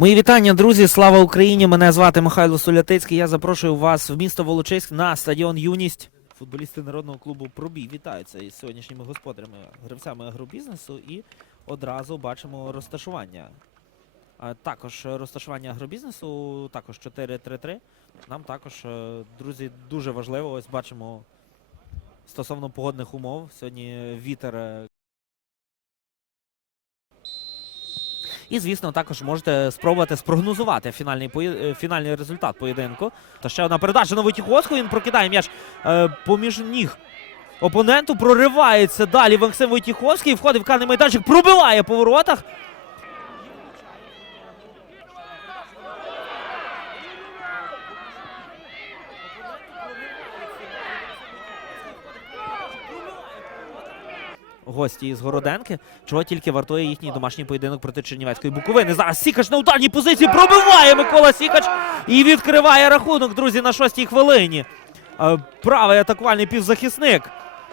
Мої вітання, друзі! Слава Україні! Мене звати Михайло Солятицький. Я запрошую вас в місто Волочиськ на стадіон Юність. Футболісти народного клубу Пробій вітаються із сьогоднішніми господарями, гравцями агробізнесу і одразу бачимо розташування. А також розташування агробізнесу, також 4-3-3. Нам також, е, друзі, дуже важливо. Ось бачимо стосовно погодних умов. Сьогодні вітер І, звісно, також можете спробувати спрогнозувати фінальний пої- е, фінальний результат поєдинку. Та ще одна передача на Витіхоску. Він прокидає м'яч е, поміж ніг опоненту. Проривається далі Максим Войтіховський. Входить в карний майданчик, пробиває по воротах. Гості із Городенки, чого тільки вартує їхній домашній поєдинок проти Чернівецької Буковини. Зараз Сікач на ударній позиції пробиває Микола Сікач і відкриває рахунок, друзі, на шостій хвилині. Е, Правий атакувальний півзахисник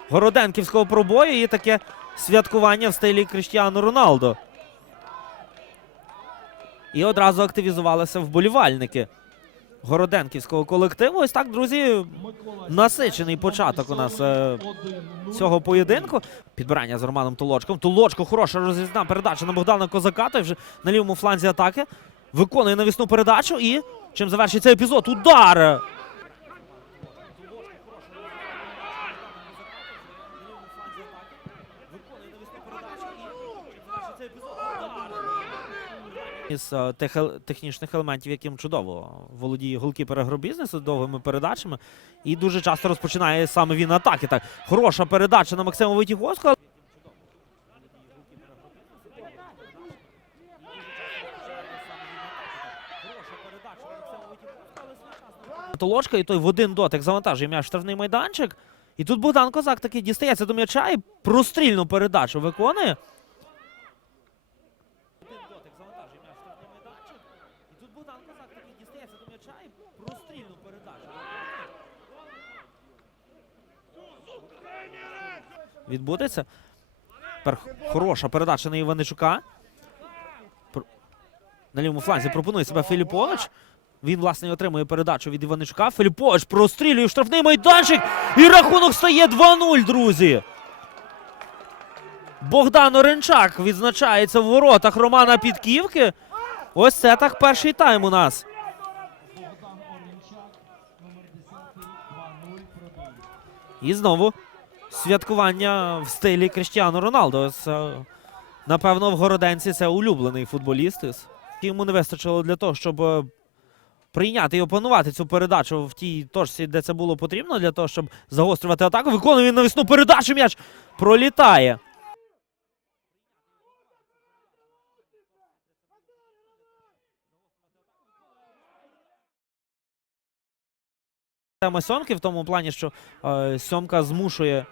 Городенківського пробою і таке святкування в стилі Кріштіану Роналдо. І одразу активізувалися вболівальники Городенківського колективу. Ось так, друзі, насичений початок у нас е, цього поєдинку. Підбирання з Романом Толочком. Толочко хороша розрізна передача на Богдана Козака. Той вже на лівому фланзі атаки. Виконує навісну передачу і чим завершиться епізод? Удар! Із е, тех, технічних елементів, яким чудово володіє голкіпер агробізнесу довгими передачами. І дуже часто розпочинає саме він атаки. Так, хороша передача на Максима Войтіховського. Толочка, і той в один дотик завантажує м'яч штрафний майданчик. І тут Богдан Козак таки дістається до м'яча і прострільну передачу виконує. І тут Богдан Козак таки дістається до м'яча і прострільну передачу. Відбудеться. Тепер хороша передача на Іваничука. На лівому фланзі пропонує себе Філіпович. Він, власне, отримує передачу від Іваничука. Філіпович прострілює штрафний майданчик. І рахунок стає 2-0, друзі. Богдан Оренчак відзначається в воротах Романа Підківки. Ось це так перший тайм у нас. І знову святкування в стилі Кріштіану Роналдо. Ось, е, напевно, в Городенці це улюблений футболіст. Йому не вистачило для того, щоб е, прийняти і опанувати цю передачу в тій точці, де це було потрібно, для того, щоб загострювати атаку. Виконує він навісну передачу. М'яч пролітає. Тема Сьомки в тому плані, що е, Сьомка змушує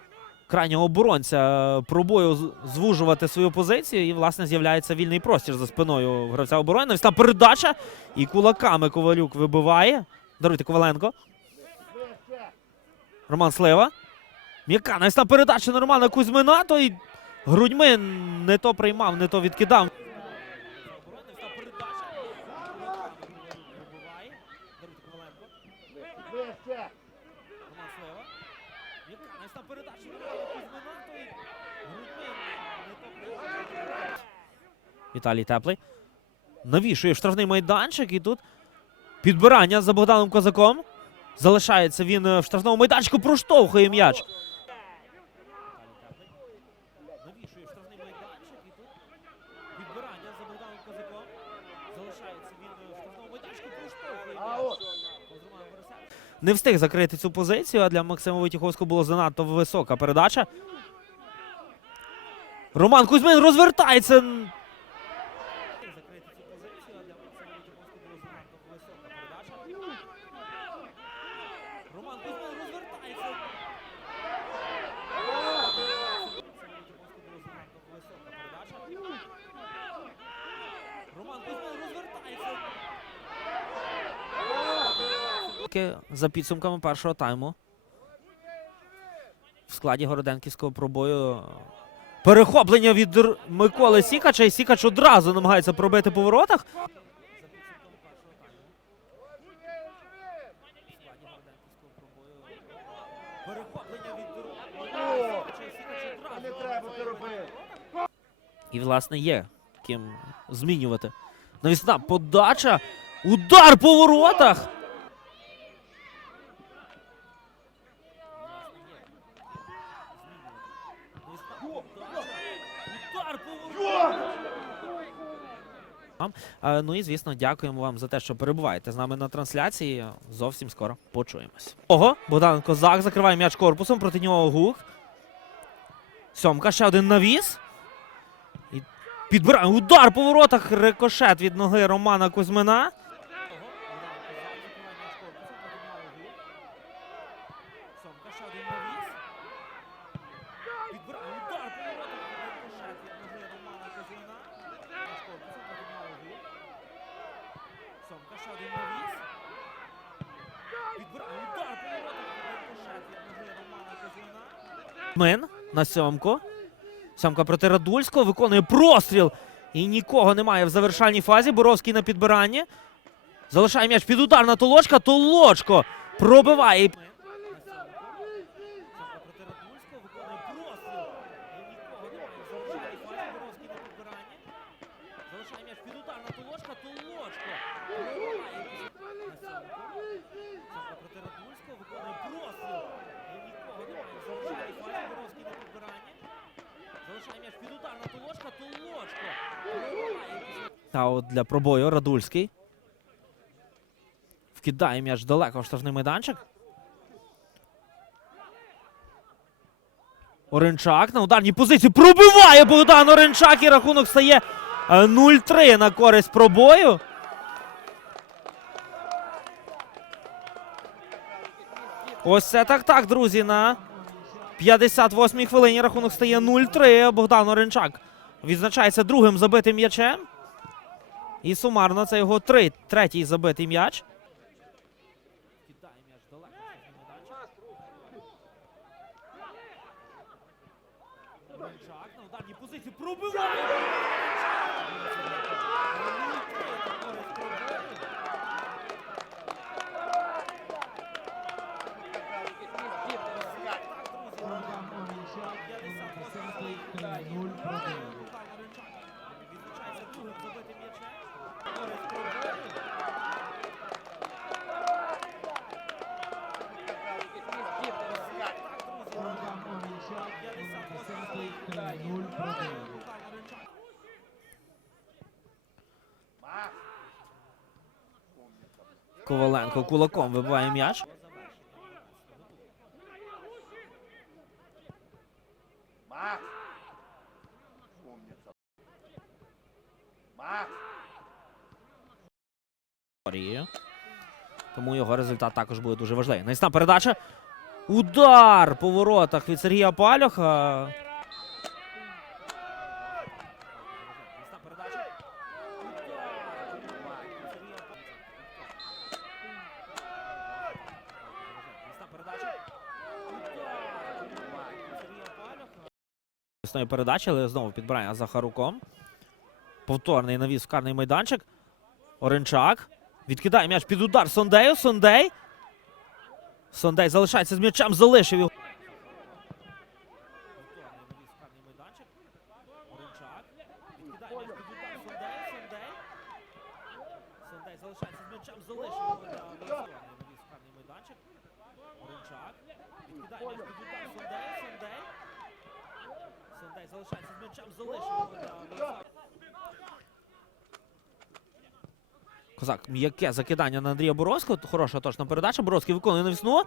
крайнього оборонця е, пробою звужувати свою позицію, і, власне, з'являється вільний простір за спиною гравця оборони. Ось та передача, і кулаками Ковалюк вибиває. Даруйте Коваленко. Роман Слива. М'яка та передача на Романа Кузьмина, той грудьми не то приймав, не то відкидав. Віталій Теплий. Навішує штрафний майданчик і тут підбирання за Богданом Козаком. Залишається він е, в штрафному майданчику, проштовхує м'яч. Навішує штрафний майданчик і тут підбирання за Богданом Козаком. Залишається він е, в штрафному майданчику, проштовхує м'яч. Не встиг закрити цю позицію, а для Максима Витіховського було занадто висока передача. Роман Кузьмин розвертається. розвертається. Роман Кузьмин розвертається. Таки За підсумками першого тайму. В складі Городенківського пробою. Перехоплення від Миколи Сікача, і Сікач одразу намагається пробити по воротах. І, власне, є ким змінювати. Навісна подача. Удар по воротах. Воротах. Ну і звісно, дякуємо вам за те, що перебуваєте з нами на трансляції. Зовсім скоро почуємось. Ого, Богдан Козак закриває м'яч корпусом, проти нього гук. Сьомка, ще один навіс. Підбирає удар по воротах. Рикошет від ноги Романа Кузьмина. Мин на сьомку. Сьомка проти Радульського виконує простріл. І нікого немає в завершальній фазі. Боровський на підбиранні. Залишає м'яч під удар на Толочка. Толочко пробиває. Залишає м'яч під удар на Толочка. Толочко пробиває. Сьомка проти Радульського виконує простріл. І нікого немає в завершальній фазі. Боровський на підбиранні. Залишає м'яч під удар на Толочка. Толочко пробиває. Та от для пробою Радульський. Вкидає м'яч далеко в штрафний майданчик. Оренчак на ударній позиції пробиває Богдан Оренчак і рахунок стає е, 0-3 на користь пробою. Ось це так так, друзі. На 58-й хвилині рахунок стає 0-3. Богдан Оренчак відзначається другим забитим м'ячем. І сумарно це його три, третій забитий м'яч. Оренчак на ударній позиції пробиває. Коваленко кулаком вибиває м'яч. Тому його результат також буде дуже важливий. Найсна передача. Удар по воротах від Сергія Пальоха. Найсна передача. Найсна передача. Найсної передачі, але знову підбирання за Харуком. Повторний навіс карний майданчик. Оренчак. Відкидає м'яч під удар Сондею. Сондей. Сондей залишається з м'ячем, залишив його. Сондей залишається з м'ячем, залишив його для Володимира. Навіс в карний майданчик. Оренчак. Відкидає м'яч під удар Сондей. Сондей. Сондей залишається з м'ячем, залишив. Козак, м'яке закидання на Андрія Боровського. Хороша точна передача. Боровський виконує навісну.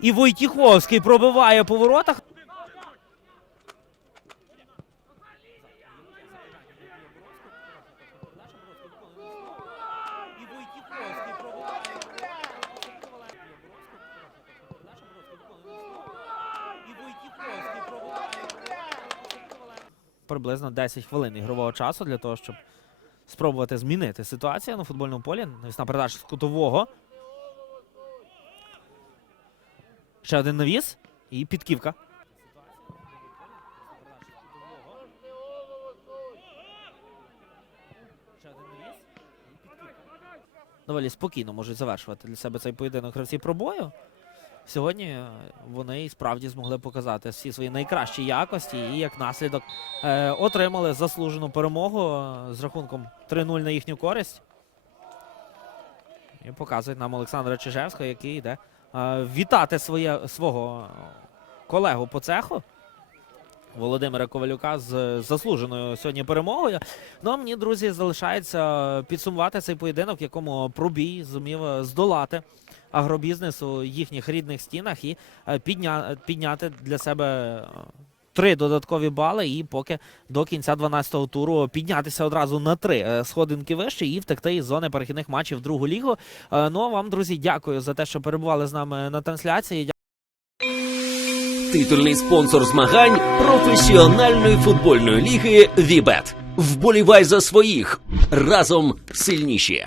І Войтіховський пробиває по воротах. І Войтіховський пробиває. Приблизно 10 хвилин ігрового часу для того, щоб спробувати змінити ситуацію на футбольному полі. Навісна передача з кутового. Ще один навіс і підківка. Доволі спокійно можуть завершувати для себе цей поєдинок гравці пробою. Сьогодні е, вони справді змогли показати всі свої найкращі якості і як наслідок е, отримали заслужену перемогу е, з рахунком 3-0 на їхню користь. І показують нам Олександра Чижевського, який йде е, вітати своє, свого е, колегу по цеху. Володимира Ковалюка з заслуженою сьогодні перемогою. Ну а мені, друзі, залишається підсумувати цей поєдинок, в якому пробій зумів е, здолати агробізнес у їхніх рідних стінах і е, підня, підняти для себе е, три додаткові бали, і поки до кінця 12-го туру піднятися одразу на три е, сходинки вище і втекти із зони перехідних матчів в другу лігу. Ну а вам, друзі, дякую за те, що перебували з нами на трансляції. Титульний спонсор змагань професіональної футбольної ліги Вібет. Вболівай за своїх разом сильніші.